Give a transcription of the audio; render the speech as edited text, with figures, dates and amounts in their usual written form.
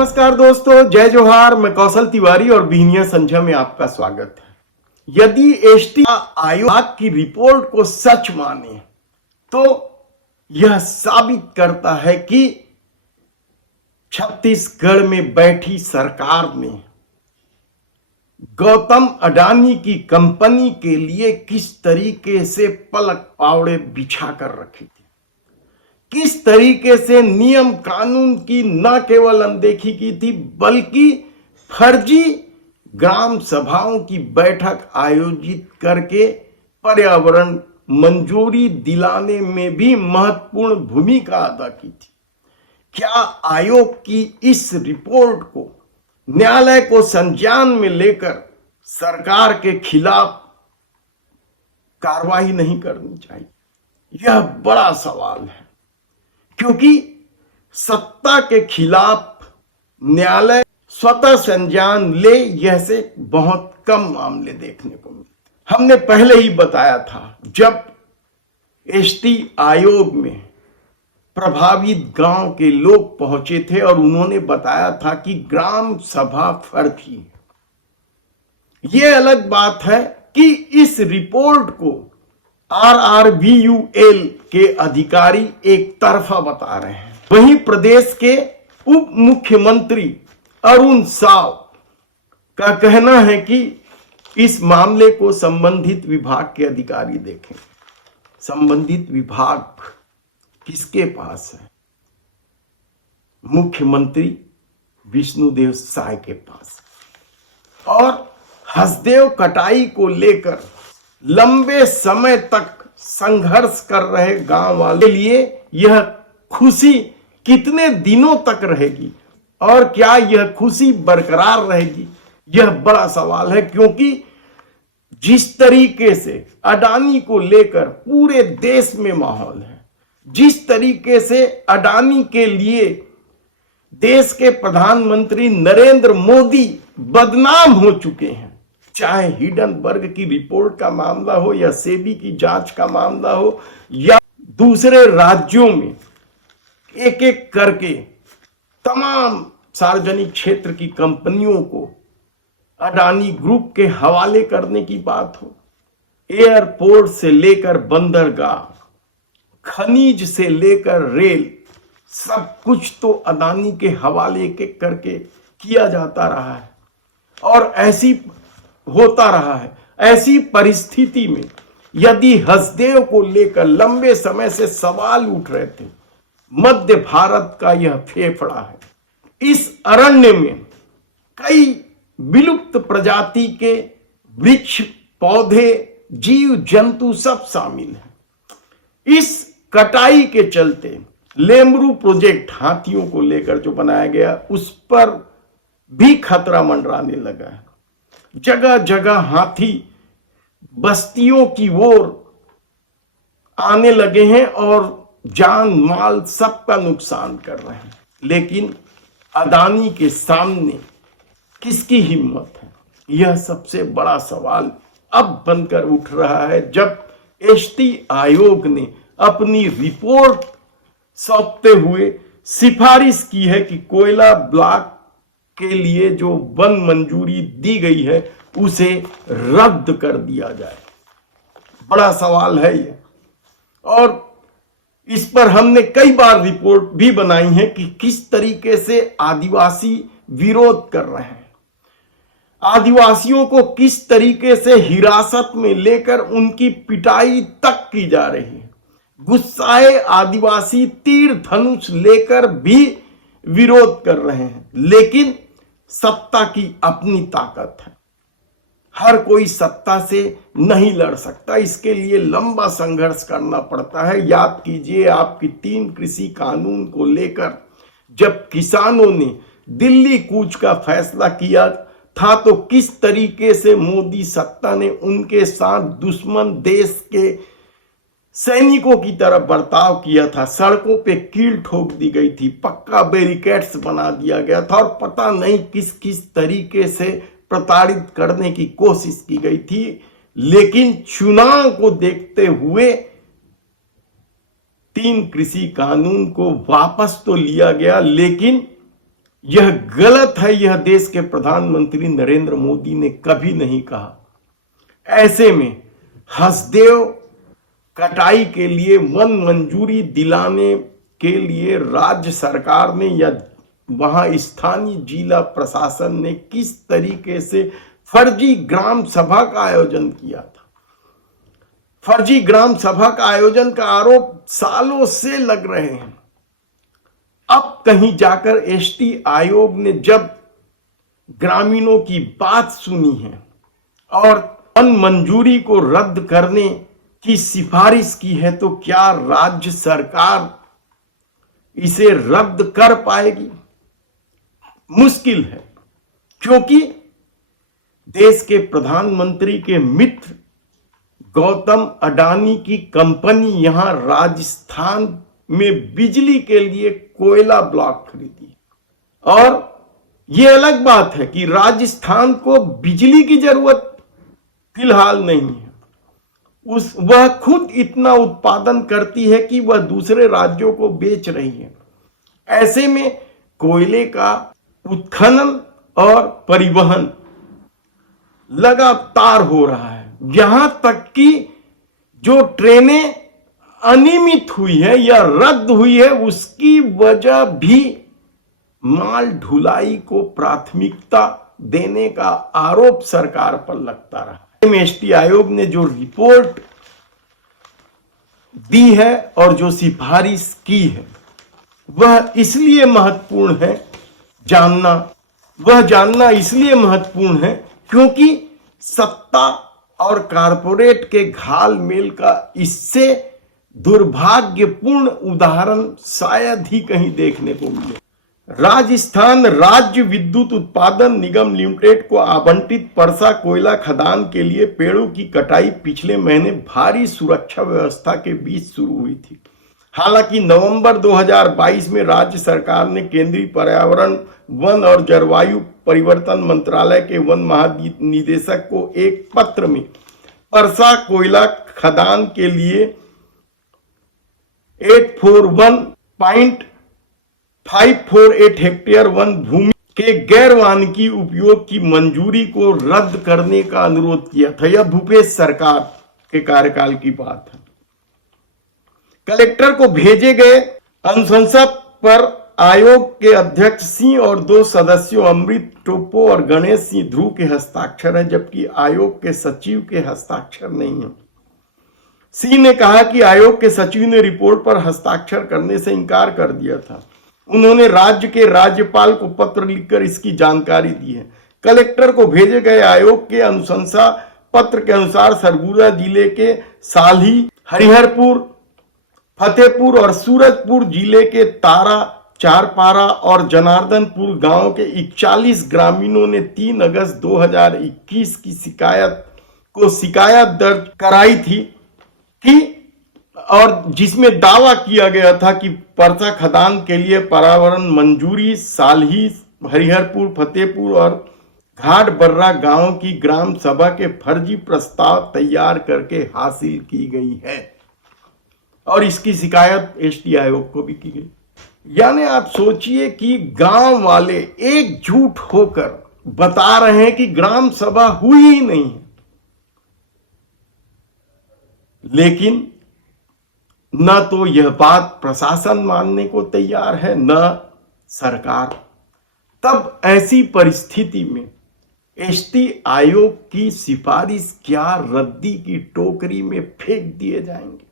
नमस्कार दोस्तों, जय जोहार। मैं कौशल तिवारी और बिहनिया संझा में आपका स्वागत है। यदि एसटी आयोग की रिपोर्ट को सच माने तो यह साबित करता है कि छत्तीसगढ़ में बैठी सरकार ने गौतम अडानी की कंपनी के लिए किस तरीके से पलक पावड़े बिछा कर रखी थी, किस तरीके से नियम कानून की न केवल अनदेखी की थी बल्कि फर्जी ग्राम सभाओं की बैठक आयोजित करके पर्यावरण मंजूरी दिलाने में भी महत्वपूर्ण भूमिका अदा की थी। क्या आयोग की इस रिपोर्ट को न्यायालय को संज्ञान में लेकर सरकार के खिलाफ कार्रवाई नहीं करनी चाहिए? यह बड़ा सवाल है, क्योंकि सत्ता के खिलाफ न्यायालय स्वतः संज्ञान ले, यह से बहुत कम मामले देखने को मिलते। हमने पहले ही बताया था, जब एसटी आयोग में प्रभावित गांव के लोग पहुंचे थे और उन्होंने बताया था कि ग्राम सभा फर्जी है। यह अलग बात है कि इस रिपोर्ट को RRVUL के अधिकारी एक तरफा बता रहे हैं। वहीं प्रदेश के उप मुख्यमंत्री अरुण साव का कहना है कि इस मामले को संबंधित विभाग के अधिकारी देखें। संबंधित विभाग किसके पास है? मुख्यमंत्री विष्णुदेव साय के पास। और हसदेव कटाई को लेकर लंबे समय तक संघर्ष कर रहे गांव वाले के लिए यह खुशी कितने दिनों तक रहेगी और क्या यह खुशी बरकरार रहेगी, यह बड़ा सवाल है। क्योंकि जिस तरीके से अडानी को लेकर पूरे देश में माहौल है, जिस तरीके से अडानी के लिए देश के प्रधानमंत्री नरेंद्र मोदी बदनाम हो चुके हैं, चाहे हिडनबर्ग की रिपोर्ट का मामला हो या सेबी की जांच का मामला हो या दूसरे राज्यों में एक एक करके तमाम सार्वजनिक क्षेत्र की कंपनियों को अडानी ग्रुप के हवाले करने की बात हो, एयरपोर्ट से लेकर बंदरगाह, खनिज से लेकर रेल, सब कुछ तो अडानी के हवाले के करके किया जाता रहा है और ऐसी होता रहा है। ऐसी परिस्थिति में यदि हसदेव को लेकर लंबे समय से सवाल उठ रहे थे, मध्य भारत का यह फेफड़ा है, इस अरण्य में कई विलुप्त प्रजाति के वृक्ष, पौधे, जीव जंतु सब शामिल हैं। इस कटाई के चलते लेमरू प्रोजेक्ट हाथियों को लेकर जो बनाया गया, उस पर भी खतरा मंडराने लगा है। जगह जगह हाथी बस्तियों की ओर आने लगे हैं और जान माल सबका नुकसान कर रहे हैं। लेकिन अडानी के सामने किसकी हिम्मत है? यह सबसे बड़ा सवाल अब बनकर उठ रहा है, जब एसटी आयोग ने अपनी रिपोर्ट सौंपते हुए सिफारिश की है कि कोयला ब्लॉक के लिए जो वन मंजूरी दी गई है उसे रद्द कर दिया जाए। बड़ा सवाल है ये, और इस पर हमने कई बार रिपोर्ट भी बनाई है कि किस तरीके से आदिवासी विरोध कर रहे हैं, आदिवासियों को किस तरीके से हिरासत में लेकर उनकी पिटाई तक की जा रही है। गुस्साए आदिवासी तीर धनुष लेकर भी विरोध कर रहे हैं, लेकिन सत्ता की अपनी ताकत है। हर कोई सत्ता से नहीं लड़ सकता, इसके लिए लंबा संघर्ष करना पड़ता है। याद कीजिए, आपकी 3 कृषि कानून को लेकर जब किसानों ने दिल्ली कूच का फैसला किया था तो किस तरीके से मोदी सत्ता ने उनके साथ दुश्मन देश के सैनिकों की तरह बर्ताव किया था। सड़कों पे कील ठोक दी गई थी, पक्का बैरिकेड्स बना दिया गया था और पता नहीं किस किस तरीके से प्रताड़ित करने की कोशिश की गई थी। लेकिन चुनाव को देखते हुए 3 कृषि कानून को वापस तो लिया गया, लेकिन यह गलत है, यह देश के प्रधानमंत्री नरेंद्र मोदी ने कभी नहीं कहा। ऐसे में हसदेव कटाई के लिए वन मंजूरी दिलाने के लिए राज्य सरकार ने या वहां स्थानीय जिला प्रशासन ने किस तरीके से फर्जी ग्राम सभा का आयोजन किया था। फर्जी ग्राम सभा का आयोजन का आरोप सालों से लग रहे हैं। अब कहीं जाकर एसटी आयोग ने जब ग्रामीणों की बात सुनी है और वन मंजूरी को रद्द करने की सिफारिश की है, तो क्या राज्य सरकार इसे रद्द कर पाएगी? मुश्किल है, क्योंकि देश के प्रधानमंत्री के मित्र गौतम अडानी की कंपनी यहां राजस्थान में बिजली के लिए कोयला ब्लॉक खरीदी। और यह अलग बात है कि राजस्थान को बिजली की जरूरत फिलहाल नहीं है, वह खुद इतना उत्पादन करती है कि वह दूसरे राज्यों को बेच रही है। ऐसे में कोयले का उत्खनन और परिवहन लगातार हो रहा है, यहां तक कि जो ट्रेनें अनियमित हुई है या रद्द हुई है, उसकी वजह भी माल ढुलाई को प्राथमिकता देने का आरोप सरकार पर लगता रहा। एसटी आयोग ने जो रिपोर्ट दी है और जो सिफारिश की है, वह इसलिए महत्वपूर्ण है जानना, वह जानना इसलिए महत्वपूर्ण है क्योंकि सत्ता और कारपोरेट के घालमेल का इससे दुर्भाग्यपूर्ण उदाहरण शायद ही कहीं देखने को मिले। राजस्थान राज्य विद्युत उत्पादन निगम लिमिटेड को आवंटित परसा कोयला खदान के लिए पेड़ों की कटाई पिछले महीने भारी सुरक्षा व्यवस्था के बीच शुरू हुई थी। हालांकि नवंबर 2022 में राज्य सरकार ने केंद्रीय पर्यावरण, वन और जलवायु परिवर्तन मंत्रालय के वन महानिदेशक को एक पत्र में परसा कोयला खदान के लिए 841.548 हेक्टेयर वन भूमि के गैर वानिकी उपयोग की मंजूरी को रद्द करने का अनुरोध किया था। यह भूपेश सरकार के कार्यकाल की बात है। कलेक्टर को भेजे गए अनुशंसा पर आयोग के अध्यक्ष सिंह और 2 सदस्यों अमृत टोप्पो और गणेश सिंह ध्रुव के हस्ताक्षर हैं, जबकि आयोग के सचिव के हस्ताक्षर नहीं है। सिंह ने कहा कि आयोग के सचिव ने रिपोर्ट पर हस्ताक्षर करने से इनकार कर दिया था। उन्होंने राज्य के राज्यपाल को पत्र लिखकर इसकी जानकारी दी है। कलेक्टर को भेजे गए आयोग के अनुशंसा पत्र के अनुसार सरगुजा जिले के साल्ही, हरिहरपुर, फतेहपुर और सूरजपुर जिले के तारा, चारपारा और जनार्दनपुर गांव के 41 ग्रामीणों ने 3 अगस्त 2021 की शिकायत दर्ज कराई थी और जिसमें दावा किया गया था कि परसा खदान के लिए पर्यावरण मंजूरी साल्ही, हरिहरपुर, फतेहपुर और घाट बर्रा गांव की ग्राम सभा के फर्जी प्रस्ताव तैयार करके हासिल की गई है और इसकी शिकायत एसटी आयोग को भी की गई। यानी आप सोचिए कि गांव वाले एकजुट होकर बता रहे हैं कि ग्राम सभा हुई ही नहीं है, लेकिन न तो यह बात प्रशासन मानने को तैयार है न सरकार। तब ऐसी परिस्थिति में एसटी आयोग की सिफारिश क्या रद्दी की टोकरी में फेंक दिए जाएंगे?